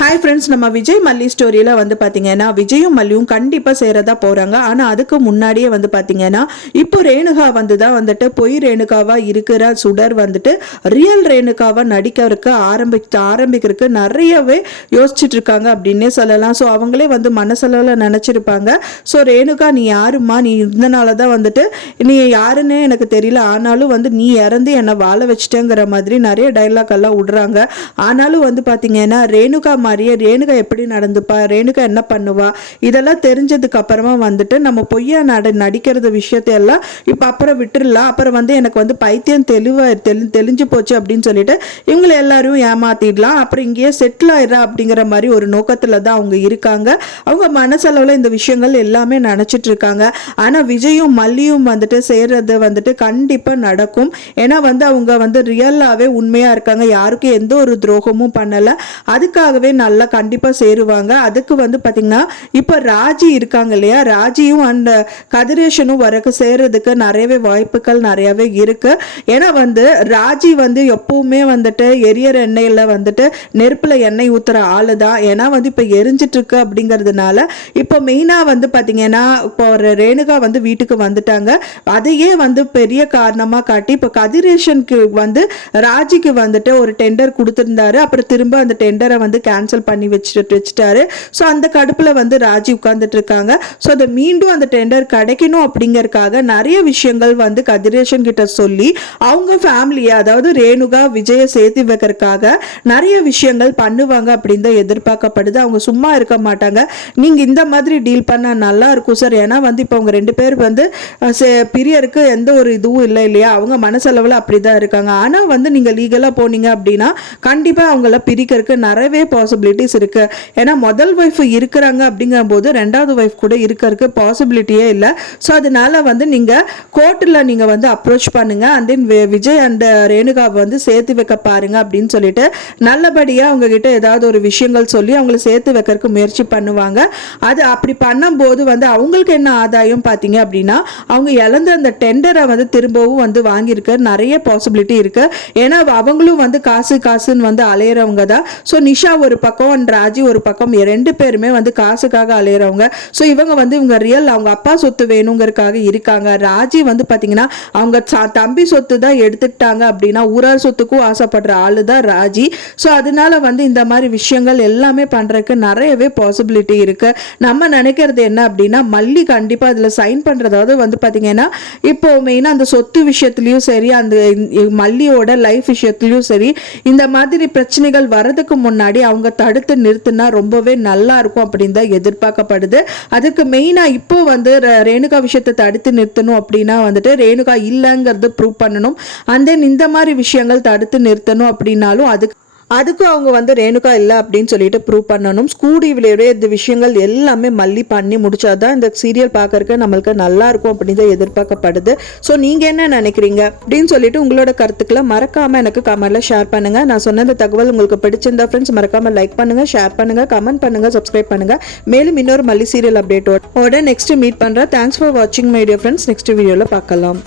Hi friends, நம்ம விஜய் மல்லி ஸ்டோரியில் வந்து பார்த்தீங்கன்னா விஜயும் மல்லியும் கண்டிப்பாக சேரதா போகிறாங்க. ஆனால் அதுக்கு முன்னாடியே வந்து பார்த்தீங்கன்னா இப்போ ரேணுகா வந்து தான் வந்துட்டு பொய் ரேணுகாவாக இருக்கிற சுடர் வந்துட்டு ரியல் ரேணுகாவாக நடிக்கிறதுக்கு ஆரம்பிக்கிறதுக்கு நிறையவே யோசிச்சுட்டு இருக்காங்க அப்படின்னே சொல்லலாம். ஸோ அவங்களே வந்து மனசளவில் நினச்சிருப்பாங்க. ஸோ ரேணுகா நீ யாருமா, நீ இருந்தனால தான் வந்துட்டு நீ யாருன்னே எனக்கு தெரியல, ஆனாலும் வந்து நீ இறந்து என்னை வாழ வச்சுட்டேங்கிற மாதிரி நிறைய டைலாக் எல்லாம் விடுறாங்க. ஆனாலும் வந்து பார்த்தீங்கன்னா ரேணுகா மாதிரியே ரேணுகா எப்படி நடந்துப்பா, ரேணுகா என்ன பண்ணுவா, இதெல்லாம் தெரிஞ்சதுக்கு அப்புறமா வந்துட்டு நம்ம பொய்யா நடிக்கிறது விஷயத்தையெல்லாம் இப்போ அப்புறம் விட்டுடலாம். அப்புறம் வந்து எனக்கு வந்து பைத்தியம் தெளிஞ்சு போச்சு அப்படின்னு சொல்லிட்டு இவங்களை எல்லாரும் ஏமாத்திடலாம், அப்புறம் இங்கேயே செட்டில் ஆயிடுறா அப்படிங்கிற மாதிரி ஒரு நோக்கத்தில் தான் அவங்க இருக்காங்க. அவங்க மனசளவில் இந்த விஷயங்கள் எல்லாமே நினச்சிட்டு இருக்காங்க. ஆனால் விஜயும் மல்லியும் வந்துட்டு சேர்றது வந்துட்டு கண்டிப்பாக நடக்கும். ஏன்னா வந்து அவங்க வந்து ரியலாகவே உண்மையாக இருக்காங்க, யாருக்கும் எந்த ஒரு துரோகமும் பண்ணலை, அதுக்காகவே நல்லா கண்டிப்பாக சேருவாங்க. அதுக்கு வந்து பார்த்தீங்கன்னா இப்போ ராஜி இருக்காங்க இல்லையா, ராஜியும் அந்த கதிரேஷனும் வரக்கு சேர்றதுக்கு நிறையவே வாய்ப்புகள் நிறையவே இருக்கு. ஏன்னா வந்து ராஜி வந்து எப்பவுமே வந்துட்டு எரியற எண்ணெயில் வந்துட்டு நெருப்பில் எண்ணெய் ஊற்றுற ஆளு தான். ஏன்னா வந்து இப்போ எரிஞ்சிட்டு இருக்கு அப்படிங்கிறதுனால இப்போ மெயினாக வந்து பார்த்தீங்கன்னா இப்போ ரேணுகா வந்து வீட்டுக்கு வந்துட்டாங்க. அதையே வந்து பெரிய காரணமாக காட்டி இப்போ கதிரேஷனுக்கு வந்து ராஜிக்கு வந்துட்டு ஒரு டெண்டர் கொடுத்துருந்தாரு, அப்புறம் திரும்ப அந்த டெண்டரை வந்து கேன்சல் பண்ணி வச்சுட்டாரு. ஸோ அந்த கடுப்பில் வந்து ராஜி உட்கார்ந்துட்டு இருக்காங்க. ஸோ அதை மீண்டும் அந்த டெண்டர் கிடைக்கணும் அப்படிங்கறதுக்காக நிறைய விஷயங்கள் வந்து கதிரேஷன் கிட்ட சொல்லி அவங்க ஃபேமிலியை, அதாவது ரேணுகா விஜயை சேர்த்து வைக்கிறதுக்காக நிறைய விஷயங்கள் பண்ணுவாங்க அப்படின்னு தான் எதிர்பார்க்கப்படுது. அவங்க சும்மா இருக்க மாட்டாங்க. நீங்க இந்த மாதிரி டீல் பண்ணா நல்லா இருக்கும் சார், ஏன்னா வந்து இப்போ அவங்க ரெண்டு பேர் வந்து பிரியருக்கு எந்த ஒரு இதுவும் இல்லை இல்லையா, அவங்க மனசளவில் அப்படிதான் இருக்காங்க. ஆனால் வந்து நீங்க லீகலாக போனீங்க அப்படின்னா கண்டிப்பாக அவங்கள பிரிக்கிறதுக்கு நிறையவே பாசிபிலிட்டிஸ் இருக்கு. ஏன்னா முதல் ஒய்ஃப் இருக்கிறாங்க அப்படிங்கிற போது ரெண்டாவது ஒய்ஃப் கூட இருக்கிறதுக்கு பாசிபிலிட்டியே இல்லை. ஸோ அதனால வந்து நீங்க கோர்ட்டில் நீங்க வந்து அப்ரோச் பண்ணுங்க, அண்ட் தென் விஜய் அண்ட் ரேணுகாவை வந்து சேர்த்து வைக்க பாருங்க அப்படின்னு சொல்லிட்டு நல்லபடியா அவங்க கிட்ட ஏதாவது ஒரு விஷயங்கள் சொல்லி அவங்களை சேர்த்து வைக்கிறதுக்கு முயற்சி பண்ணுவாங்க. அது அப்படி பண்ணும்போது வந்து அவங்களுக்கு என்ன ஆதாயம் பார்த்தீங்க அப்படின்னா அவங்க இழந்த அந்த டெண்டரை வந்து திரும்பவும் வந்து வாங்கியிருக்க நிறைய பாசிபிலிட்டி இருக்கு. ஏன்னா அவங்களும் வந்து காசுன்னு வந்து அலையிறவங்க தான். ஸோ நிஷா ஒரு பக்கம் அண்ட் ராஜி ஒரு பக்கம், ரெண்டு பேருமே வந்து காசுக்காக அலையிறவங்க. ஸோ இவங்க வந்து இவங்க ரியல் அவங்க அப்பா சொத்து வேணுங்கிறதுக்காக இருக்காங்க. ராஜி வந்து பார்த்தீங்கன்னா அவங்க தம்பி சொத்து தான் எடுத்துக்கிட்டாங்க அப்படின்னா ஊரார் சொத்துக்கும் ஆசைப்படுற ஆளு தான் ராஜி. ஸோ அதனால வந்து இந்த மாதிரி விஷயங்கள் எல்லாமே பண்றதுக்கு நிறையவே பாசிபிலிட்டி இருக்கு. நம்ம நினைக்கிறது என்ன அப்படின்னா மல்லி கண்டிப்பா அதில் சைன் பண்றதாவது வந்து பார்த்தீங்கன்னா இப்போ மெயினாக அந்த சொத்து விஷயத்துலையும் சரி, அந்த மல்லியோட லைஃப் விஷயத்துலையும் சரி, இந்த மாதிரி பிரச்சனைகள் வரதுக்கு முன்னாடி அவங்க தடுத்து நிறுத்தினா ரொம்பவே நல்லா இருக்கும் அப்படின்னு தான் எதிர்பார்க்கப்படுது. அதுக்கு மெயினா இப்போ வந்து ரேணுகா விஷயத்தை தடுத்து நிறுத்தணும் அப்படின்னா வந்துட்டு ரேணுகா இல்லைங்கிறது ப்ரூவ் பண்ணணும். அண்ட் தென் இந்த மாதிரி விஷயங்கள் தடுத்து நிறுத்தணும் அப்படின்னாலும் அதுக்கும் அவங்க வந்து ரேணுகா இல்லை அப்படின்னு சொல்லிட்டு ப்ரூவ் பண்ணணும். ஸ்கூடிவிலேயே இந்த விஷயங்கள் எல்லாமே மல்லி பண்ணி முடிச்சாதான் இந்த சீரியல் பார்க்கறதுக்கு நம்மளுக்கு நல்லா இருக்கும் அப்படின்னு தான் எதிர்பார்க்கப்படுது. ஸோ நீங்க என்ன நினைக்கிறீங்க அப்படின்னு சொல்லிட்டு உங்களோட கருத்துக்களை மறக்காம எனக்கு கமெண்ட்ல ஷேர் பண்ணுங்க. நான் சொன்ன இந்த தகவல் உங்களுக்கு பிடிச்சிருந்தா ஃப்ரெண்ட்ஸ் மறக்காம லைக் பண்ணுங்க, ஷேர் பண்ணுங்க, கமெண்ட் பண்ணுங்க, சப்ஸ்கிரைப் பண்ணுங்க. மேலும் இன்னொரு மல்லி சீரியல் அப்டேட்டோட நெக்ஸ்ட் மீட் பண்றேன். தேங்க்ஸ் ஃபார் வாட்சிங் மை டியர் ஃப்ரெண்ட்ஸ். நெக்ஸ்ட் வீடியோல பார்க்கலாம்.